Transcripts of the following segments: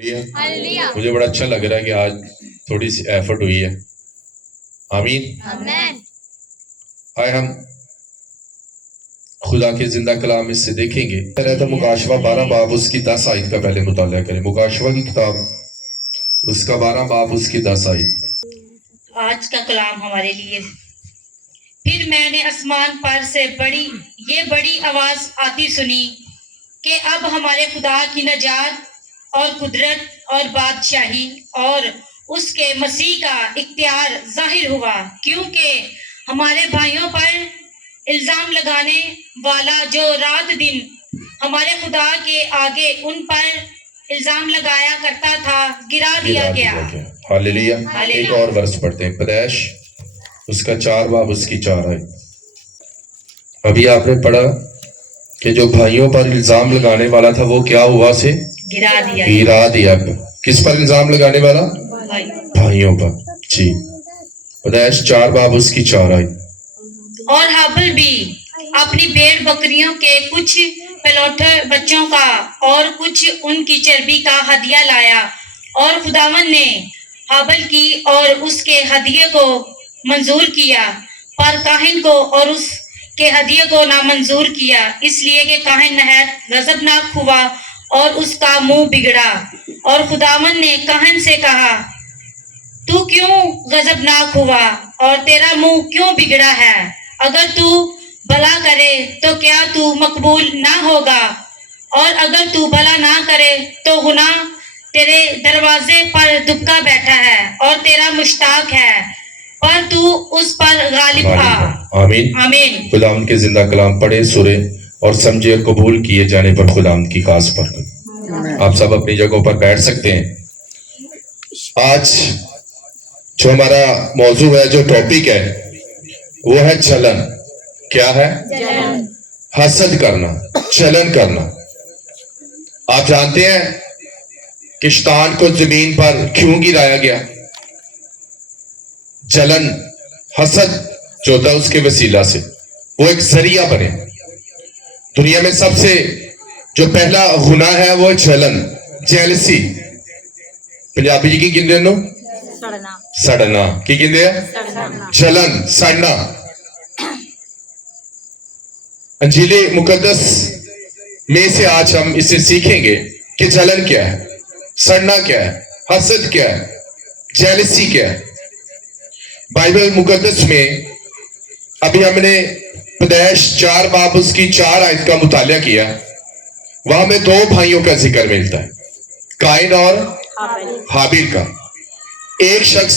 مجھے بڑا اچھا لگ رہا ہے کہ آج تھوڑی سی ایفرٹ ہوئی ہے. آمین. آئے ہم خدا کے زندہ کلام اس سے دیکھیں گے. رہتا مکاشفہ 12 باب اس کی 10 آیت کا پہلے مطالعہ کریں. مکاشفہ کی کتاب اس کا 12 باب اس کی 10 آیت. آج کا کلام ہمارے لیے. پھر میں نے آسمان پر سے بڑی آواز آتی سنی کہ اب ہمارے خدا کی نجات اور قدرت اور بادشاہی اور اس کے مسیح کا اختیار ظاہر ہوا، کیونکہ ہمارے بھائیوں پر الزام لگانے والا جو رات دن ہمارے خدا کے آگے ان پر الزام لگایا کرتا تھا گرا دیا گیا. ہاللیلویا. ایک اور ورس پڑھتے ہیں. پیدائش اس کا 4 باب اس کی 4 آیت. ابھی آپ نے پڑھا کہ جو بھائیوں پر الزام لگانے والا تھا وہ کیا ہوا سے گرا دیا. کس پر الزام لگانے والا؟ بھائیوں پر. جی. پیدائش 4 باب اس کی 4 آیت. اور ہابل بھی اپنی بھیڑ بکریوں کے کچھ پلوٹھر بچوں کا اور کچھ ان کی چربی کا ہدیہ لایا، اور خداوند نے ہابل کی اور اس کے ہدیے کو منظور کیا، پر کاہن کو اور اس کے ہدیے کو نامنظور کیا، اس لیے کہ کاہن نہایت غضبناک ہوا اور اس کا منہ بگڑا. اور خداوند نے کاہن سے کہا، تو کیوں غضبناک ہوا اور تیرا منہ کیوں بگڑا ہے؟ اگر تو بھلا کرے تو کیا تو مقبول نہ ہوگا، اور اگر تو بھلا نہ کرے تو گناہ تیرے دروازے پر دبکا بیٹھا ہے اور تیرا مشتاق ہے، پر تو اس پر غالب آ. آمین. آمین. خداوند کے زندہ کلام پڑھے سورے اور سمجھے قبول کیے جانے پر خداوند کی خاص برکت. آپ سب اپنی جگہوں پر بیٹھ سکتے ہیں. آج جو ہمارا موضوع ہے، جو ٹاپک ہے، وہ ہے چلن. کیا ہے؟ چلن. حسد کرنا، چلن کرنا. آپ جانتے ہیں کہ شیطان کو زمین پر کیوں گرایا گیا؟ جلن، حسد جو ہوتا ہے اس کے وسیلہ سے وہ ایک ذریعہ بنے. دنیا میں سب سے جو پہلا گناہ ہے وہ جلن، جیلسی. پنجابی جی کی کہندے نو؟ سڑنا. کی کہندے ہیں؟ جلن، سڑنا. انجیل مقدس میں سے آج ہم اسے سیکھیں گے کہ جلن کیا ہے، سڑنا کیا ہے، حسد کیا ہے، جیلسی کیا ہے. بائبل مقدس میں ابھی ہم نے پیدائش 4 باب اس کی 4 آیت کا مطالعہ کیا. وہاں میں 2 بھائیوں کا ذکر ملتا ہے، قائن اور حابیل کا. ایک شخص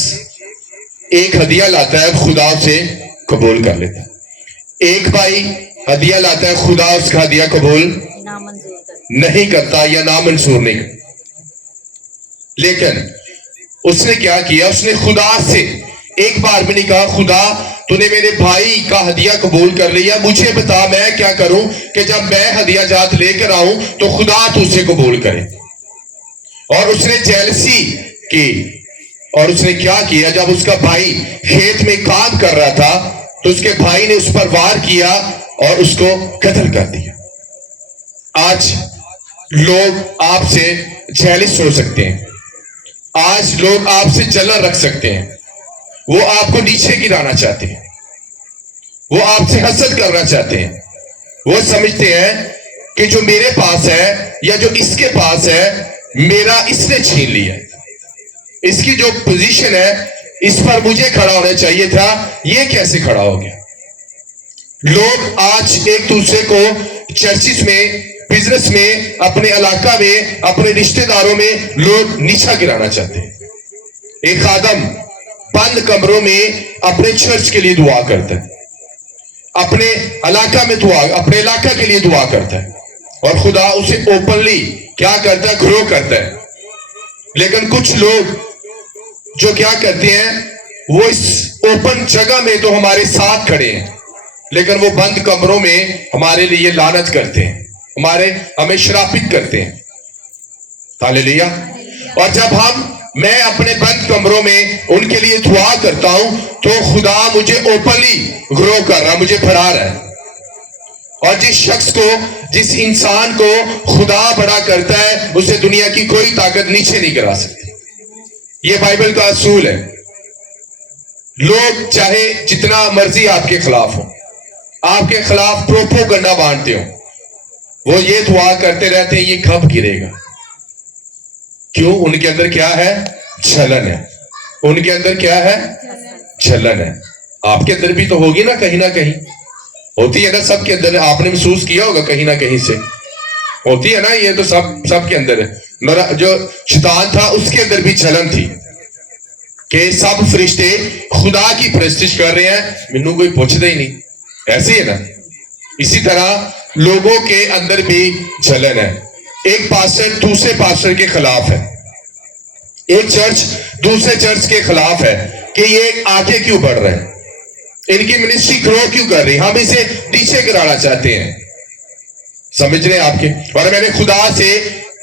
ایک ہدیہ لاتا ہے، خدا اسے قبول کر لیتا ہے. ایک بھائی ہدیہ لاتا ہے، خدا اس کا ہدیہ قبول نہیں کرتا یا نامنظور نہیں کرتا. لیکن اس نے کیا کیا؟ اس نے خدا سے ایک بار بھی نہیں کہا، خدا تو نے میرے بھائی کا ہدیہ قبول کر لیا، مجھے بتا میں کیا کروں کہ جب میں ہدیہ جات لے کر آؤں تو خدا تو اسے قبول کرے. اور اس نے جیلسی کی، اور اس نے کیا کیا؟ جب اس کا بھائی کھیت میں کام کر رہا تھا تو اس کے بھائی نے اس پر وار کیا اور اس کو قتل کر دیا. آج لوگ آپ سے جیلس ہو سکتے ہیں، آج لوگ آپ سے جلن رکھ سکتے ہیں، وہ آپ کو نیچے گرانا چاہتے ہیں، وہ آپ سے حسد کرنا چاہتے ہیں. وہ سمجھتے ہیں کہ جو میرے پاس ہے یا جو اس کے پاس ہے، میرا اس نے چھین لیا. اس کی جو پوزیشن ہے اس پر مجھے کھڑا ہونا چاہیے تھا، یہ کیسے کھڑا ہو گیا؟ لوگ آج ایک دوسرے کو چرچز میں، بزنس میں، اپنے علاقہ میں، اپنے رشتہ داروں میں لوگ نیچا گرانا چاہتے ہیں. ایک خادم بند کمروں میں اپنے چرچ کے لیے دعا کرتا ہے، اپنے علاقہ میں اپنے علاقہ کے لیے دعا کرتا ہے، اور خدا اسے اوپنلی کیا کرتا ہے؟ گرو کرتا ہے. لیکن کچھ لوگ جو کیا کرتے ہیں، وہ اس اوپن جگہ میں تو ہمارے ساتھ کھڑے ہیں، لیکن وہ بند کمروں میں ہمارے لیے لعنت کرتے ہیں، ہمیں شراپت کرتے ہیں. ہاللیلویا. اور جب میں اپنے بند کمروں میں ان کے لیے دعا کرتا ہوں تو خدا مجھے اوپنلی گرو کر رہا، مجھے پڑھا رہا ہے. اور جس شخص کو, جس انسان کو خدا بڑا کرتا ہے, اسے دنیا کی کوئی طاقت نیچے نہیں کرا سکتی. یہ بائبل کا اصول ہے. لوگ چاہے جتنا مرضی آپ کے خلاف ہوں, آپ کے خلاف پروپوگنڈا بانٹتے ہوں, وہ یہ دعا کرتے رہتے ہیں یہ کب گرے گا. کیوں؟ ان کے اندر کیا ہے؟ جلن ہے. ان کے اندر کیا ہے؟ جلن ہے. آپ کے اندر بھی تو ہوگی نا, کہیں نہ کہیں ہوتی ہے نا, سب کے اندر. آپ نے محسوس کیا ہوگا کہیں نہ کہیں سے ہوتی ہے نا, یہ تو سب کے اندر ہے. میرا جو شیطان تھا اس کے اندر بھی جلن تھی کہ سب فرشتے خدا کی پرستش کر رہے ہیں, مینوں کوئی پوچھتا ہی نہیں. ایسے ہے نا. اسی طرح لوگوں کے اندر بھی جلن ہے. ایک پاسٹر دوسرے پاسٹر کے خلاف ہے, ایک چرچ دوسرے چرچ کے خلاف ہے کہ یہ آگے کیوں بڑھ رہے ہیں, ان کی منسٹری گرو کیوں کر رہی, ہم اسے نیچے گرانا چاہتے ہیں. سمجھ رہے ہیں آپ کے. اور میں نے خدا سے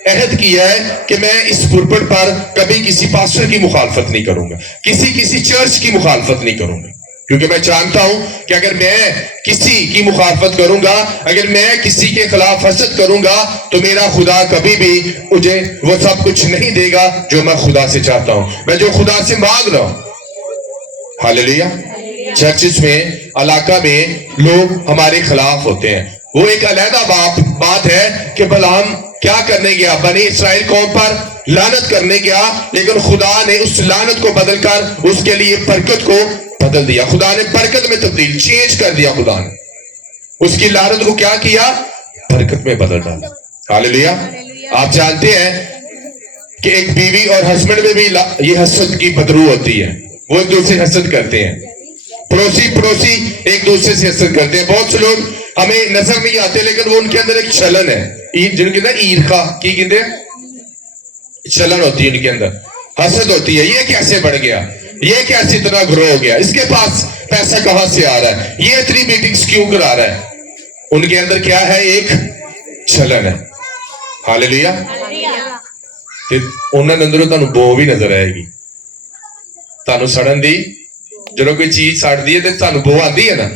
عہد کیا ہے کہ میں اس پلپٹ پر کبھی کسی پاسٹر کی مخالفت نہیں کروں گا, کسی چرچ کی مخالفت نہیں کروں گا, کیونکہ میں جانتا ہوں کہ اگر میں کسی کی مخالفت کروں گا, اگر میں کسی کے خلاف حسد کروں گا, تو میرا خدا کبھی بھی مجھے وہ سب کچھ نہیں دے گا جو میں خدا سے چاہتا ہوں, میں جو خدا سے مانگ رہا ہوں. ہاللیلویا. چرچز میں, علاقہ میں لوگ ہمارے خلاف ہوتے ہیں. وہ ایک علیحدہ بات ہے کہ بلعام کیا کرنے گیا, بنی اسرائیل قوم پر لعنت کرنے گیا, لیکن خدا نے اس لعنت کو بدل کر اس کے لیے برکت کو بدل دیا. خدا نے برکت میں تبدیل, چینج کر دیا. خدا نے اس کی لعنت کو کیا کیا؟ برکت میں بدل ڈالا. ہاللیلویا. آپ جانتے ہیں کہ ایک بیوی اور ہسبینڈ میں بھی یہ حسد کی بدرو ہوتی ہے. وہ ایک دوسرے سے حسد کرتے ہیں, پڑوسی ایک دوسرے سے حسد کرتے ہیں. بہت سے لوگ ہمیں نظر نہیں آتے, لیکن وہ ان کے اندر ایک چلن ہے, جن کے اندر ایرخا کی کہتے ہیں, چلن ہوتی ہے ان کے اندر, حسد ہوتی ہے. یہ کیسے بڑھ گیا, یہ کیسے اتنا گرو ہو گیا, اس کے پاس پیسہ کہاں سے آ رہا ہے, یہ اتنی میٹنگز کیوں کرا رہا ہے. ان کے اندر کیا ہے؟ ایک چلن ہے. ہاللیلویا. انہوں نے اندروں تانوں بو بھی نظر آئے گی, تانوں سڑن دی, جب کوئی چیز سڑ دی ہے تو تانوں بو آتی ہے نا.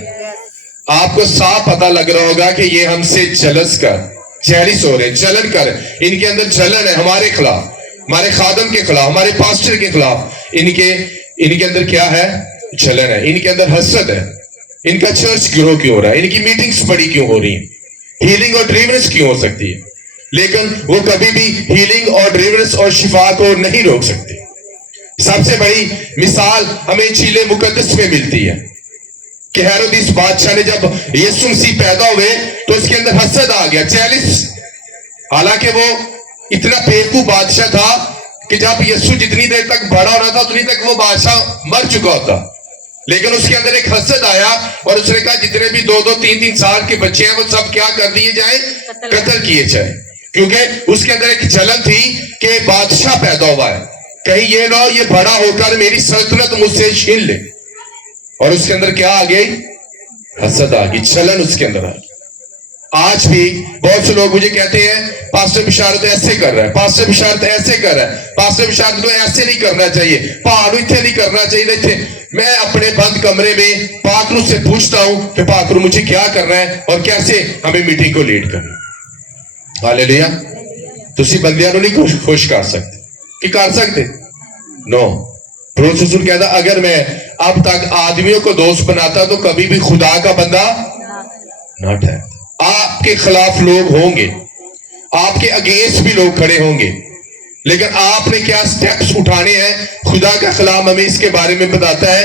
آپ کو صاف پتہ لگ رہا ہوگا کہ یہ ہم سے جیلس ہو رہے ہیں, جلن کر. ان کے اندر جلن ہے ہمارے خلاف, ہمارے خادم کے خلاف, ہمارے پاسٹر کے خلاف. ان کے اندر کیا ہے؟ جلن ہے. ان کے اندر حسد ہے. ان کا چرچ گرو کیوں ہو رہا ہے, ان کی میٹنگز بڑی کیوں ہو رہی ہیں, ہیلنگ اور ڈیلیورنس کیوں ہو سکتی ہے, لیکن وہ کبھی بھی ہیلنگ اور ڈیلیورنس اور شفا کو نہیں روک سکتے. سب سے بڑی مثال ہمیں انجیل مقدس میں ملتی ہے کہ ہیرودیس بادشاہ نے جب یسوع مسیح پیدا ہوئے تو اس کے اندر حسد آ گیا, جیلس. حالانکہ وہ اتنا بیوقوف بادشاہ تھا کہ جب یسوع جتنی دیر تک بڑا ہونا تھا اتنی تک وہ بادشاہ مر چکا ہوتا, لیکن اس کے اندر ایک حسد آیا اور اس نے کہا جتنے بھی 2-3 سال کے بچے ہیں وہ سب کیا کر دیے جائیں, قتل کیے جائیں. کیونکہ اس کے اندر ایک جلن تھی کہ بادشاہ پیدا ہوا ہے, کہیں یہ نہ ہو یہ بڑا ہو کر میری سلطنت مجھ سے چھین لے. اور اس کے اندر کیا آ گئی؟ حسد آ گئی, چلن اس کے اندر آ گئی. آج بھی بہت سے لوگ مجھے کہتے ہیں پاسٹر بشارت ایسے کر رہا ہے, پاسٹر بشارت ایسے کر رہا ہے, پاسٹر بشارت کو ایسے نہیں کرنا چاہیے, پہاڑوں اتنے نہیں کرنا چاہیے تھے. میں اپنے بند کمرے میں پاکرو سے پوچھتا ہوں کہ پاکرو مجھے کیا کرنا ہے اور کیسے ہمیں میٹنگ کو لیڈ کرنا ہے. ہاللیلویا. تسی بندیاں نو نہیں خوش کر سکتے کہ کر سکتے نو. پروس رسول کہتا اگر میں اب تک آدمیوں کو دوست بناتا تو کبھی بھی خدا کا بندہ نہ ٹھہرتا. آپ کے خلاف لوگ ہوں گے, آپ کے اگینسٹ بھی لوگ کھڑے ہوں گے, لیکن آپ نے کیا سٹیپس اٹھانے ہیں. خدا کا کلام ہمیں اس کے بارے میں بتاتا ہے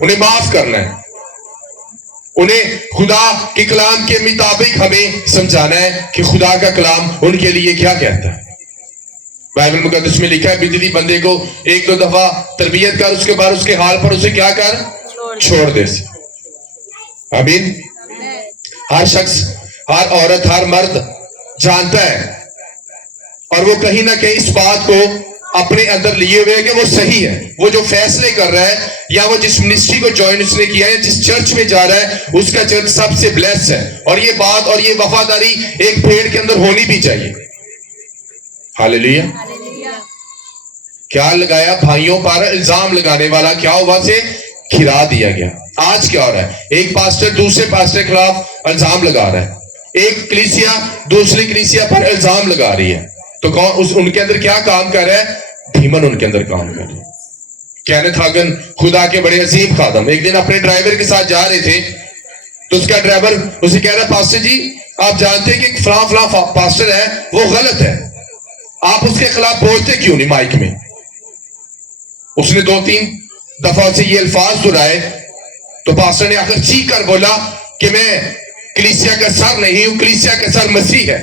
انہیں معاف کرنا ہے, انہیں خدا کے کلام کے مطابق ہمیں سمجھانا ہے کہ خدا کا کلام ان کے لیے کیا کہتا ہے. بائبل مقدس میں لکھا ہے بجلی بندے کو 1-2 دفعہ تربیت کر, اس کے بعد اس کے حال پر اسے کیا کر, چھوڑ دے. آمین. ہر شخص, ہر عورت, ہر مرد جانتا ہے اور وہ کہیں نہ کہیں اس بات کو اپنے اندر لیے ہوئے کہ وہ صحیح ہے. وہ جو فیصلے کر رہا ہے یا وہ جس منسٹری کو جوائن اس نے کیا ہے, جس چرچ میں جا رہا ہے, اس کا چرچ سب سے بلیس ہے. اور یہ بات اور یہ وفاداری ایک پیڑ کے اندر ہونی بھی چاہیے. ہاللیلویا. کیا لگایا بھائیوں پر الزام لگانے والا, کیا ہوا سے گرا دیا گیا. آج کیا ہو رہا ہے؟ ایک پاسٹر دوسرے پاسٹر کے خلاف الزام لگا رہا ہے، ایک کلیسیا دوسری کلیسیا پر الزام لگا رہی ہے، تو کون ان کے اندر کیا کام کر رہا ہے؟ ڈیمن ان کے اندر کام کر رہا ہے۔ کینتھ ہاگن خدا کے بڑے عظیم خادم ایک دن اپنے ڈرائیور کے ساتھ جا رہے تھے، تو اس کا ڈرائیور اسے کہہ رہا پاسٹر جی آپ جانتے ہیں کہ فلاں فلاں پاسٹر ہے وہ غلط ہے، آپ اس کے خلاف بولتے کیوں نہیں مائک میں؟ اس نے 2-3 دفعہ سے یہ الفاظ دہرائے، تو پاسٹر نے آ کر چیخ کر بولا کہ میں کلیسیا کا سر نہیں ہوں، کلیسیا کا سر مسیح ہے،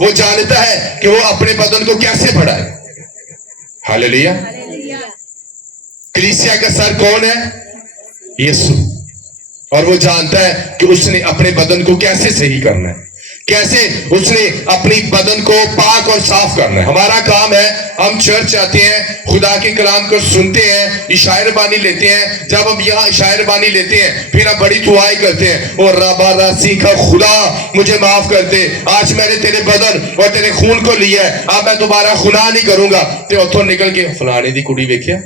وہ جانتا ہے کہ وہ اپنے بدن کو کیسے بڑھائے۔ ہاللیلویا۔ کلیسیا کا سر کون ہے؟ یسوع، اور وہ جانتا ہے کہ اس نے اپنے بدن کو کیسے صحیح کرنا ہے، کیسے اس نے اپنی بدن کو پاک اور صاف کرنا ہے۔ ہمارا کام ہے ہم چرچ آتے ہیں، خدا کے کلام کو سنتے ہیں، عشاء بانی لیتے ہیں، جب ہم یہاں عشاء بانی لیتے ہیں پھر ہم بڑی دعائیں کرتے ہیں، اور ربا راسی کا خدا مجھے معاف کر دے، آج میں نے تیرے بدن اور تیرے خون کو لیا ہے، اب میں دوبارہ گناہ نہیں کروں گا۔ تو اتھوں نکل کے فلانے دی کڑی ویکھیا،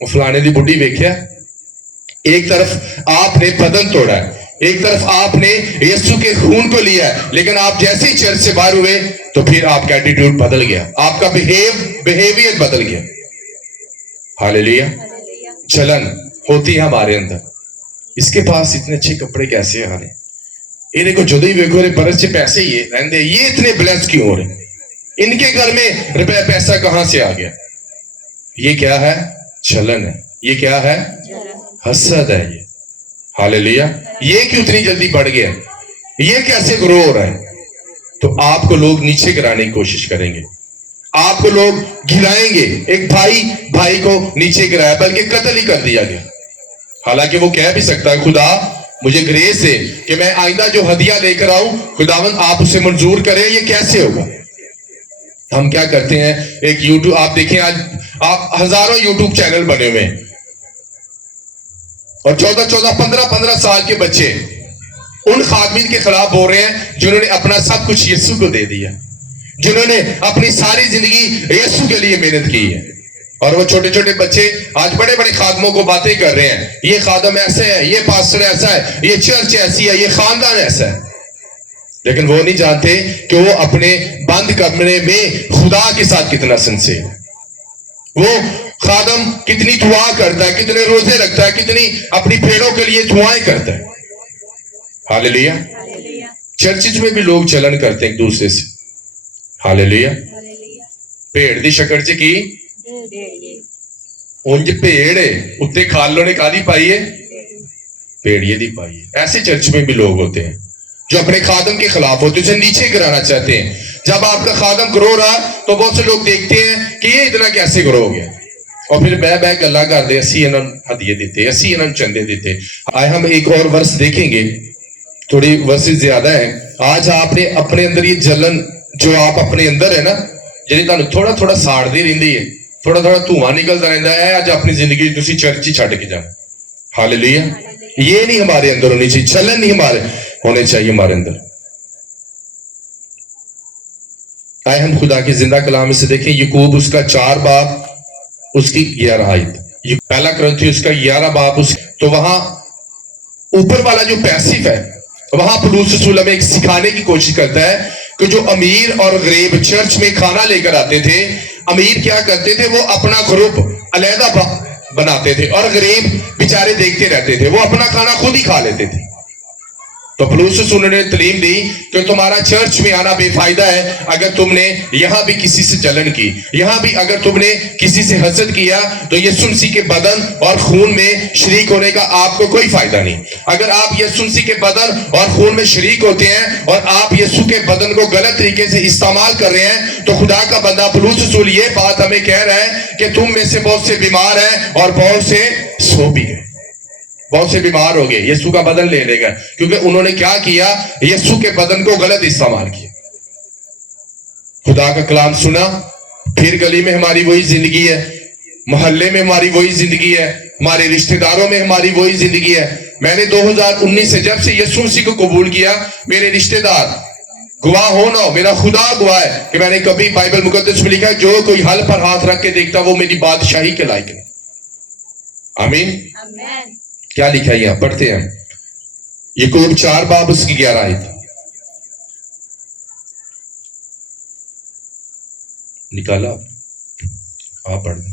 فلانے دی بڈھی ویکھیا، ایک طرف آپ نے بدن توڑا ہے، ایک طرف آپ نے یسوع کے خون کو لیا ہے، لیکن آپ جیسے ہی چرچ سے باہر ہوئے تو پھر آپ کا ایٹیٹیوڈ بدل گیا، آپ کا بیہیویئر بدل گیا۔ ہاللیلویا۔ جلن ہوتی ہے ہمارے اندر، اس کے پاس اتنے اچھے کپڑے کیسے آ رہے ہیں، یہ دیکھو جدو ہی ویکھو رہے برس سے پیسے یہ رہندے، یہ اتنے بلیس کیوں ہو رہے، ان کے گھر میں روپے پیسہ کہاں سے آ گیا؟ یہ کیا ہے؟ جلن ہے۔ یہ کیا ہے؟ حسد ہے یہ۔ ہاللیلویا۔ یہ کیوں اتنی جلدی بڑھ گیا، یہ کیسے گرو ہو رہا ہے؟ تو آپ کو لوگ نیچے گرانے کی کوشش کریں گے، آپ کو لوگ گرائیں گے۔ ایک بھائی کو نیچے گرایا، بلکہ قتل ہی کر دیا گیا، حالانکہ وہ کہہ بھی سکتا ہے خدا مجھے گریس دے کہ میں آئندہ جو ہدیہ لے کر آؤں خداوند آپ اسے منظور کریں، یہ کیسے ہوگا؟ ہم کیا کرتے ہیں، ایک یوٹیوب آپ دیکھیں، آج آپ ہزاروں یوٹیوب چینل بنے ہوئے ہیں، اور 15 سال کے بچے ان خادمین کے خلاف بول رہے ہیں جنہوں نے اپنا سب کچھ یسوع کو دے دیا، جنہوں نے اپنی ساری زندگی یسوع کے لیے محنت کی ہے، اور وہ چھوٹے چھوٹے بچے آج بڑے بڑے خادموں کو باتیں کر رہے ہیں، یہ خادم ایسے ہے، یہ پاسٹر ایسا ہے، یہ چرچ ایسی ہے، یہ خاندان ایسا ہے، لیکن وہ نہیں جانتے کہ وہ اپنے بند کمرے میں خدا کے ساتھ کتنا سنسیئر ہے، وہ خادم کتنی دعا کرتا ہے، کتنے روزے رکھتا ہے، کتنی اپنی بھیڑوں کے لیے دعائیں کرتا ہے۔ ہاللیلویا۔ چرچز میں بھی لوگ چلن کرتے ہیں ایک دوسرے سے۔ ہاللیلویا۔ بھیڑ دی شکل چ کی انج بھیڑ ہے، اتنے کھالوں نے کالی پائی ہے، بھیڑیے دی پائی ہے۔ ایسے چرچ میں بھی لوگ ہوتے ہیں جو اپنے خادم کے خلاف ہوتے ہیں، اسے نیچے گرانا چاہتے ہیں۔ جب آپ کا خادم گرو رہا تو بہت سے لوگ دیکھتے ہیں کہ یہ اتنا کیسے گرو ہو گیا، اور پھر بہ گلا کرتے، اسی انہوں ہدیے دیتے، اسی انہوں چندے دیتے۔ آئے ہم ایک اور ورس دیکھیں گے، تھوڑی ورسز زیادہ ہیں۔ آج آپ نے اپنے اندر یہ جلن جو آپ اپنے اندر ہے نا، جنہیں تانوں تھوڑا تھوڑا ساڑتی رہندی ہے، تھوڑا تھوڑا دھواں نکلتا رہتا ہے، آج اپنی زندگی تسی چرچ ہی چھڈ کے جانا۔ ہاللیلویا۔ یہ نہیں ہمارے اندر ہونی چاہیے، جلن نہیں ہمارے ہونے چاہیے ہمارے اندر۔ آئے ہم خدا کے زندہ کلام سے دیکھیں، یعقوب اس کا 4 باب اس کی 11 آیت، پہلا کرنتھی اس کا 11 باب، تو وہاں اوپر والا جو پیسیو ہے، وہاں پولس رسول ہمیں ایک سکھانے کی کوشش کرتا ہے کہ جو امیر اور غریب چرچ میں کھانا لے کر آتے تھے، امیر کیا کرتے تھے، وہ اپنا گروپ علیحدہ بناتے تھے، اور غریب بیچارے دیکھتے رہتے تھے، وہ اپنا کھانا خود ہی کھا لیتے تھے۔ تو پولس رسول نے تعلیم دی کہ تمہارا چرچ میں آنا بے فائدہ ہے اگر تم نے یہاں بھی کسی سے جلن کی، یہاں بھی اگر تم نے کسی سے حسد کیا، تو یسوع مسیح کے بدن اور خون میں شریک ہونے کا آپ کو کوئی فائدہ نہیں۔ اگر آپ یسوع مسیح کے بدن اور خون میں شریک ہوتے ہیں اور آپ یسوع کے بدن کو غلط طریقے سے استعمال کر رہے ہیں، تو خدا کا بندہ پولس رسول یہ بات ہمیں کہہ رہا ہے کہ تم میں سے بہت سے بیمار ہیں اور بہت سے سو بھی گئے، بہت سے بیمار ہو گئے، یسوع کا بدن لے لے گا، کیونکہ انہوں نے کیا کیا، یسوع کے بدن کو غلط استعمال کیا۔ خدا کا کلام سنا، پھر گلی میں ہماری وہی زندگی ہے، محلے میں ہماری وہی زندگی ہے، ہمارے رشتہ داروں میں ہماری وہی زندگی ہے۔ میں نے 2019 سے جب سے یسوع مسیح کو قبول کیا، میرے رشتہ دار گواہ ہونا ہو، میرا خدا گواہ ہے کہ میں نے کبھی بائبل مقدس میں لکھا ہے جو کوئی حل پر ہاتھ رکھ کے دیکھتا وہ میری بادشاہی کے لائق ہے۔ آمین۔ کیا لکھا ہے یہاں؟ پڑھتے ہیں یعقوب 4 باب اس کی 11 آیت نکالا آپ پڑھ دیں.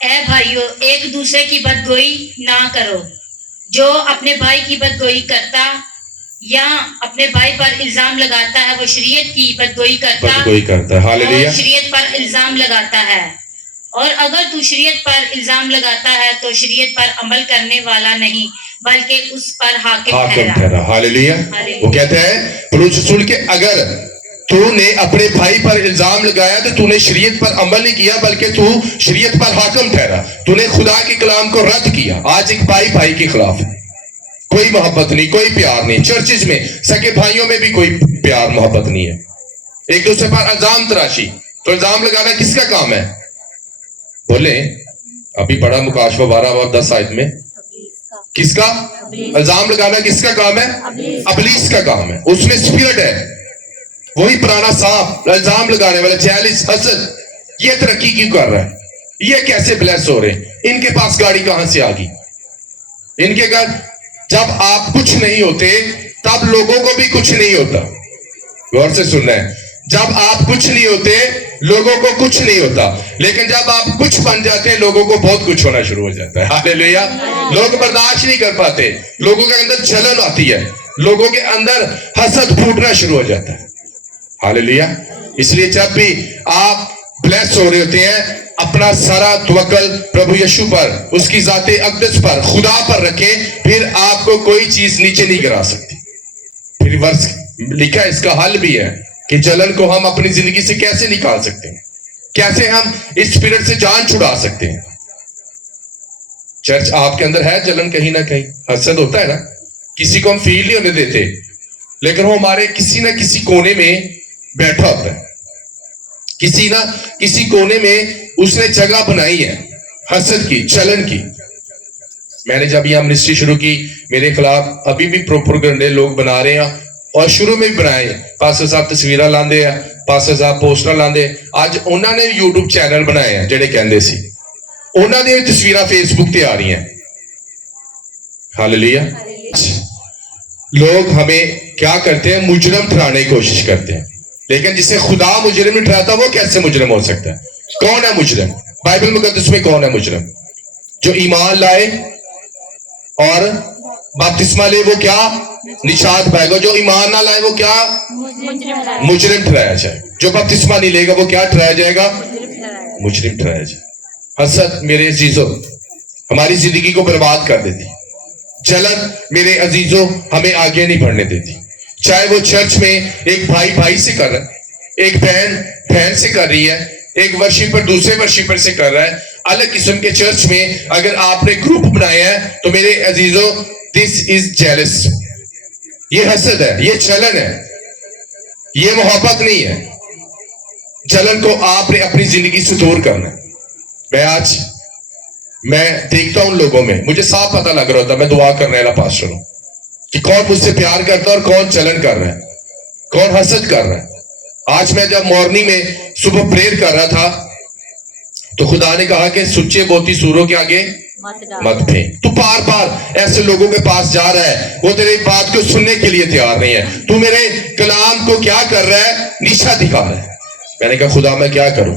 اے بھائیو ایک دوسرے کی بدگوئی نہ کرو. جو اپنے بھائی کی بدگوئی کرتا یا اپنے بھائی پر الزام لگاتا ہے وہ شریعت کی بدگوئی کرتا ہے. ہاللیلویا. اور شریعت پر الزام لگاتا ہے. اور اگر تو شریعت پر الزام لگاتا ہے تو شریعت پر عمل کرنے والا نہیں بلکہ اس پر حاکم ٹھہرا. ہاللیلویا. وہ کہتا ہے پولس رسول کہ اگر تو نے اپنے بھائی پر الزام لگایا تو تو نے شریعت پر عمل نہیں کیا بلکہ تو شریعت پر حاکم ٹھہرا. تو نے خدا کے کلام کو رد کیا. آج ایک بھائی کے خلاف ہے. کوئی محبت نہیں, کوئی پیار نہیں. چرچز میں سکے بھائیوں میں بھی کوئی پیار محبت نہیں ہے. ایک دوسرے پر الزام تراشی. تو الزام لگانا کس کا کام ہے؟ بولے ابھی پڑھا مکاشفہ 12 اور 10 آیت میں. کس کا الزام لگانا کس کا کام ہے؟ ابلیس کا کام ہے. اس میں اسپرٹ ہے, وہی پرانا سانپ, الزام لگانے والا, جیلس, حسد. یہ ترقی کیوں کر رہا ہے؟ یہ کیسے بلیس ہو رہے ہیں؟ ان کے پاس گاڑی کہاں سے آ گئی؟ ان کے گھر جب آپ کچھ نہیں ہوتے تب لوگوں کو بھی کچھ نہیں ہوتا. غور سے سننا ہے. جب آپ کچھ نہیں ہوتے لوگوں کو کچھ نہیں ہوتا, لیکن جب آپ کچھ بن جاتے ہیں لوگوں کو بہت کچھ ہونا شروع ہو جاتا ہے. ہاللیلویا. لوگ برداشت نہیں کر پاتے, لوگوں کے اندر جلن آتی ہے, لوگوں کے اندر حسد پھوٹنا شروع ہو جاتا ہے. ہاللیلویا. اس لیے جب بھی آپ بلیس ہو رہے ہوتے ہیں اپنا سارا توکل پربھو یشو پر, اس کی ذات اقدس پر, خدا پر رکھیں, پھر آپ کو کوئی چیز نیچے نہیں گرا سکتی. پھر ورس لکھا ہے, اس کا حل بھی ہے کہ جلن کو ہم اپنی زندگی سے کیسے نکال سکتے ہیں, کیسے ہم اس اسپرٹ سے جان چھڑا سکتے ہیں. چرچ آپ کے اندر ہے جلن کہیں نہ کہیں, حسد ہوتا ہے نا, کسی کو ہم فیل نہیں ہونے دیتے لیکن وہ ہمارے کسی نہ کسی کونے میں بیٹھا ہوتا ہے. کسی نہ کسی کونے میں اس نے جگہ بنائی ہے حسد کی, جلن کی. میں نے جب یہ منسٹری شروع کی میرے خلاف ابھی بھی پروپیگنڈے لوگ بنا رہے ہیں, اور شروع میں بھی بنائے. پاسٹر صاحب تصویریں لاندے ہیں, پاسٹر صاحب پوسٹر لاندے. اج انہوں نے یوٹیوب چینل بنائے ہیں جڑے کہندے سی, انہوں نے تصویریں فیس بک تے آ رہی ہیں. ہاللیلویا. لوگ ہمیں کیا کرتے ہیں؟ مجرم ٹھہرانے کی کوشش کرتے ہیں, لیکن جسے خدا مجرم نہیں ٹھہراتا وہ کیسے مجرم ہو سکتا ہے؟ کون ہے مجرم؟ بائبل مقدس میں کون ہے مجرم؟ جو ایمان لائے اور بپتسمہ لے وہ کیا نشاد پائے گا. جو ایمان نہ لائے وہ کیا مجرم ٹھہرایا جائے. جو بپتسمہ نہیں لے گا وہ کیا ٹھہرایا جائے گا؟ مجرم ٹھہرایا جائے. حسد میرے عزیزوں ہماری زندگی کو برباد کر دیتی. جلن میرے عزیزوں ہمیں آگے نہیں بڑھنے دیتی. چاہے وہ چرچ میں ایک بھائی سے کر رہا ہے, ایک بہن سے کر رہی ہے, ایک ورشپر دوسرے ورشپر سے کر رہا ہے. الگ قسم کے چرچ میں اگر آپ نے گروپ بنائے ہیں تو میرے عزیزوں دس از جیلس. یہ حسد ہے, یہ جلن ہے, یہ محبت نہیں ہے. جلن کو آپ نے اپنی زندگی سے دور کرنا ہے. میں دیکھتا ہوں لوگوں میں, مجھے صاف پتہ لگ رہا ہوتا, میں دعا کرنے والا پاسٹر ہوں, کہ کون مجھ سے پیار کرتا ہے اور کون جلن کر رہا ہے, کون حسد کر رہا ہے. آج میں جب مارننگ میں صبح پریئر کر رہا تھا تو خدا نے کہا کہ سچے موتی سوروں کے آگے مت پھینک. تو بار بار ایسے لوگوں کے پاس جا رہا ہے, وہ تیری بات کو سننے کے لیے تیار نہیں ہے. تو میرے کلام کو کیا کر رہا ہے؟ نیچا دکھا رہا ہے. میں نے کہا خدا میں کیا کروں؟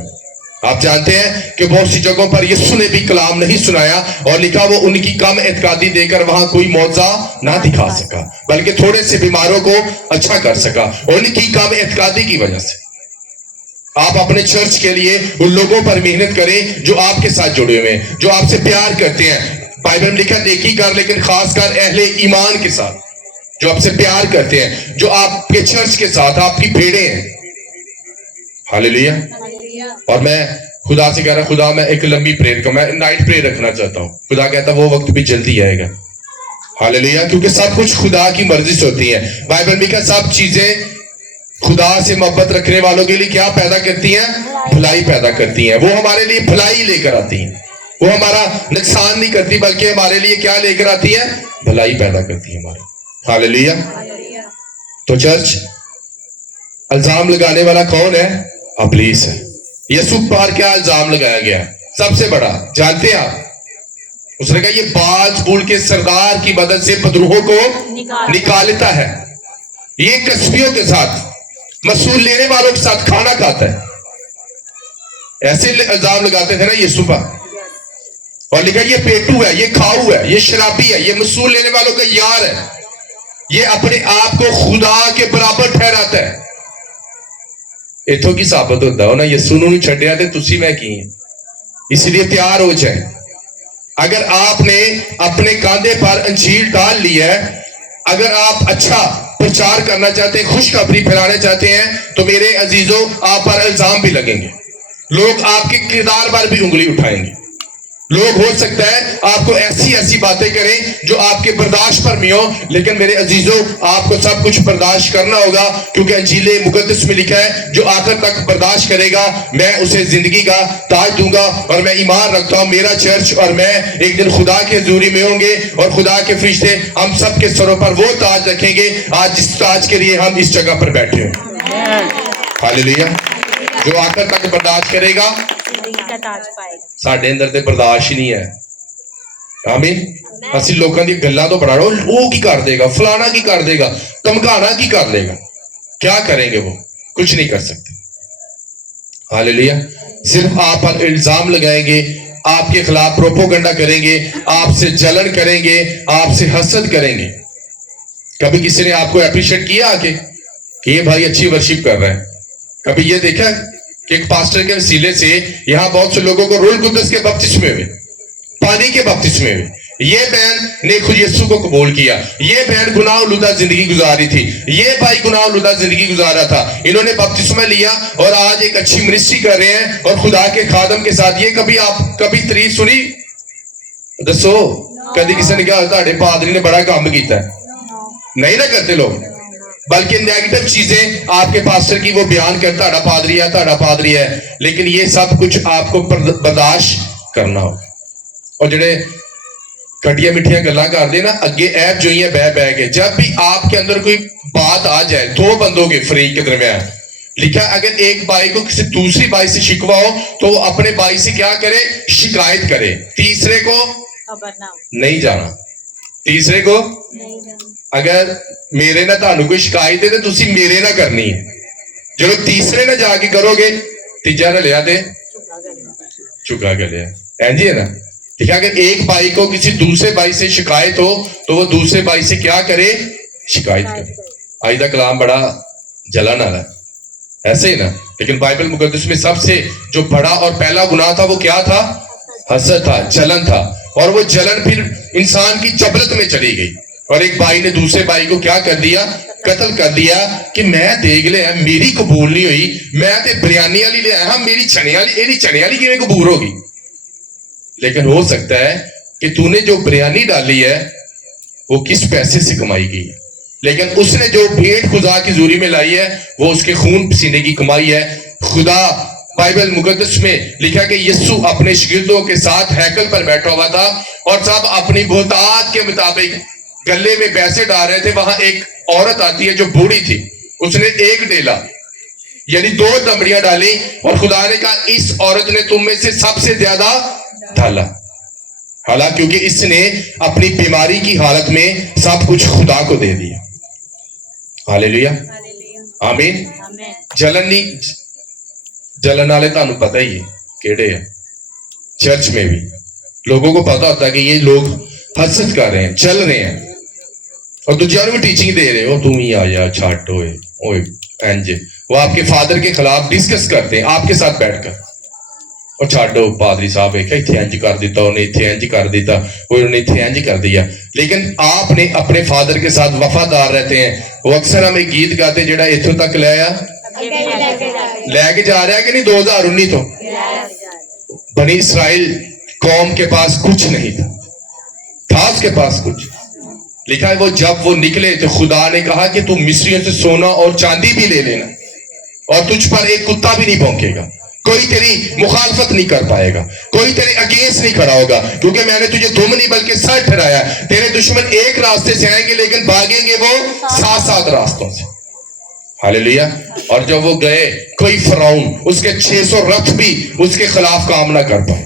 آپ جانتے ہیں کہ بہت سی جگہوں پر یسوع نے بھی کلام نہیں سنایا اور لکھا وہ ان کی کم اعتقادی دے کر وہاں کوئی معجزہ نہ دکھا سکا, بلکہ تھوڑے سے بیماروں کو اچھا کر سکا ان کی کم اعتقادی کی وجہ سے. آپ اپنے چرچ کے لیے ان لوگوں پر محنت کریں جو آپ کے ساتھ جڑے ہوئے ہیں, جو آپ سے پیار کرتے ہیں. بائبل میں لکھا نیکی کر, لیکن خاص کر اہل ایمان کے ساتھ جو آپ سے پیار کرتے ہیں, جو آپ کے چرچ کے ساتھ آپ کی بھیڑیں ہیں. ہاللیلویا. اور میں خدا سے کہہ رہا خدا میں ایک لمبی پریئر کا, میں نائٹ پریئر رکھنا چاہتا ہوں. خدا کہتا وہ وقت بھی جلدی آئے گا. ہاللیلویا. کیونکہ سب کچھ خدا کی مرضی سے ہوتی ہے. بائبل میں کہا سب چیزیں خدا سے محبت رکھنے والوں کے لیے کیا پیدا کرتی ہیں؟ بھلائی پیدا کرتی ہیں. وہ ہمارے لیے بھلائی لے کر آتی ہیں, وہ ہمارا نقصان نہیں کرتی بلکہ ہمارے لیے کیا لے کر آتی ہے؟ بھلائی پیدا کرتی ہے ہمارے. ہاللیلویا. تو چرچ الزام لگانے والا کون ہے؟ ابلیس ہے. یسوع پر کیا الزام لگایا گیا؟ سب سے بڑا جانتے ہیں آپ؟ اس نے کہا یہ باز بول کے سردار کی مدد سے بدروہوں کو نکالتا ہے، یہ کسبیوں کے ساتھ مسئول لینے والوں کے ساتھ کھانا کھاتا ہے. ایسے الزام لگاتے تھے نا یسوع پر، اور لکھا یہ پیٹو ہے، یہ کھاؤ ہے، یہ شرابی ہے، یہ مسئول لینے والوں کا یار ہے، یہ اپنے آپ کو خدا کے برابر ٹھہراتا ہے. اتوں کی ثابت ہوتا ہے نا یسوع نوں چھڈیا تے تسی میں کی ہیں. اس لیے تیار ہو جائیں. اگر آپ نے اپنے کاندھے پر انجیل ڈال لی ہے، اگر آپ اچھا پرچار کرنا چاہتے ہیں، خوشخبری پھیلانا چاہتے ہیں، تو میرے عزیزوں آپ پر الزام بھی لگیں گے. لوگ آپ کے کردار پر بھی انگلی اٹھائیں گے. لوگ ہو سکتا ہے آپ کو ایسی باتیں کریں جو آپ کے برداشت پر نہیں ہو، لیکن میرے عزیزوں آپ کو سب کچھ برداشت کرنا ہوگا، کیونکہ انجیل مقدس میں لکھا ہے جو آخر تک برداشت کرے گا میں اسے زندگی کا تاج دوں گا. اور میں ایمان رکھتا ہوں میرا چرچ اور میں ایک دن خدا کے حضوری میں ہوں گے، اور خدا کے فرشتے ہم سب کے سروں پر وہ تاج رکھیں گے آج جس تاج کے لیے ہم اس جگہ پر بیٹھے ہیں. ہاللیلویا. جو آخر تک برداشت کرے گا ساڈے اندر تے برداشت ہی نہیں ہے. آمین. اسی لوکاں دی گلاں تو بڑا وہ کی کر دے گا، فلانا کی کر دے گا، دمکانا کی کر لے گا. کیا کریں گے وہ؟ کچھ نہیں کر سکتے. ہاللیلویا. صرف آپ پر الزام لگائیں گے، آپ کے خلاف پروپوگنڈا کریں گے، آپ سے جلن کریں گے، آپ سے حسد کریں گے. کبھی کسی نے آپ کو اپریشیٹ کیا آ کے کہ یہ بھائی اچھی ورشپ کر رہا ہے؟ کبھی یہ دیکھا کہ ایک پاسٹر کے وسیلے سے یہاں بہت سے لوگوں کو روح القدس کے بپتسمے ہوئے، پانی کے بپتسمے ہوئے. یہ بہن نے خود یسوع کو قبول کیا، یہ بہن گناہ آلودہ زندگی گزاری تھی، یہ بھائی گناہ آلودہ زندگی گزارا تھا، انہوں نے بپتسمہ لیا اور آج ایک اچھی منسٹری کر رہے ہیں اور خدا کے خادم کے ساتھ. یہ کبھی آپ کبھی تعریف سنی؟ دسو کدی کسی نے کہا تہاڈے پادری نے بڑا کام کیتا ہے؟ نہیں نہ کرتے لوگ، بلکہ نیگیٹو چیزیں آپ کے پاسٹر کی وہ بیان کرتا تہاڈا پادری ہے. لیکن یہ سب کچھ آپ کو برداشت کرنا ہو. اور جڑے کھٹیاں میٹھیاں گلاں کرتے نا اگے عیب جوئی ہیں بہ کے. جب بھی آپ کے اندر کوئی بات آ جائے دو بندوں کے فریق کے درمیان، لکھا اگر ایک بھائی کو کسی دوسری بھائی سے شکوہ ہو تو وہ اپنے بھائی سے کیا کرے؟ شکایت کرے. تیسرے کو نہیں جانا. تیسرے کو اگر میرے نہ تانوں کوئی شکایت ہے تو تسی میرے نہ کرنی ہے. جو تیسرے نہ جا کے کرو گے تیجا نہ لیا دے چکا کے لیا. اینجی ہے نا. ٹھیک ہے. اگر ایک بھائی کو کسی دوسرے بھائی سے شکایت ہو تو وہ دوسرے بھائی سے کیا کرے؟ شکایت کرے. آج دا کلام بڑا جلن آ رہا ہے ایسے ہی نا. لیکن بائبل مقدس میں سب سے جو بڑا اور پہلا گناہ تھا وہ کیا تھا؟ حسد تھا، جلن تھا. اور وہ جلن پھر انسان کی جبلت میں چلی گئی اور ایک بھائی نے دوسرے بھائی کو کیا کر دیا؟ قتل کر دیا کہ میں دیکھ لیا میری قبول نہیں ہوئی، میں تے بریانی والی لے آیا، میری چنے والی کیویں قبول ہوگی؟ لیکن ہو سکتا ہے کہ تو نے جو بریانی ڈالی ہے وہ کس پیسے سے کمائی گئی ہے، لیکن اس نے جو بھیڑ خدا کی حضوری میں لائی ہے وہ اس کے خون پسینے کی کمائی ہے. خدا بائبل مقدس میں لکھا کہ یسوع اپنے شاگردوں کے ساتھ ہیکل پر بیٹھا ہوا تھا اور سب اپنی بہتات کے مطابق گلے میں پیسے ڈال رہے تھے. وہاں ایک عورت آتی ہے جو بوڑھی تھی، اس نے ایک ڈیلا یعنی 2 دمڑیاں ڈالی اور خدا نے کہا اس عورت نے تم میں سے سب سے زیادہ ڈالا. حالانکہ کیونکہ اس نے اپنی بیماری کی حالت میں سب کچھ خدا کو دے دیا. ہاللیلویا. آمین. جلن نہیں، جلن والے تانوں پتہ ہی ہے کیڑے ہیں. چرچ میں بھی لوگوں کو پتا ہوتا ہے کہ یہ لوگ حسد کر رہے ہیں، چل رہے ہیں اور دوسروں کو ٹیچنگ دے رہے ہو تم ہی آیا چھٹ ہوئے اینج. وہ آپ کے فادر کے خلاف ڈسکس کرتے ہیں آپ کے ساتھ بیٹھ کر اور چھاڑو پادری صاحب اتنے انج کر دیتا، انہیں اتنے انج کر دیتا، انہیں اتنے انج کر دیا. لیکن آپ نے اپنے فادر کے ساتھ وفادار رہتے ہیں. وہ اکثر ہمیں گیت گاتے جڑا اتوں تک لے آیا لے کے جا رہا ہے کہ نہیں. 2019 تو بنی اسرائیل قوم کے پاس کچھ نہیں تھا اس کے پاس کچھ. لکھا ہے وہ جب وہ نکلے تو خدا نے کہا کہ تم مصریوں سے سونا اور چاندی بھی لے لینا اور تجھ پر ایک کتا بھی نہیں بھونکے گا، کوئی تیری مخالفت نہیں کر پائے گا، کوئی تیرے اگینسٹ نہیں کھڑا ہوگا، کیونکہ میں نے تجھے دم نہیں بلکہ سر ٹھہرایا. تیرے دشمن ایک راستے سے آئیں گے لیکن بھاگیں گے وہ 7 راستوں سے. ہاللیلویا. اور جب وہ گئے کوئی فرعون اس کے 600 رتھ بھی اس کے خلاف کام نہ کر پائے.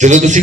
ਜਦੋਂ ਤੁਸੀਂ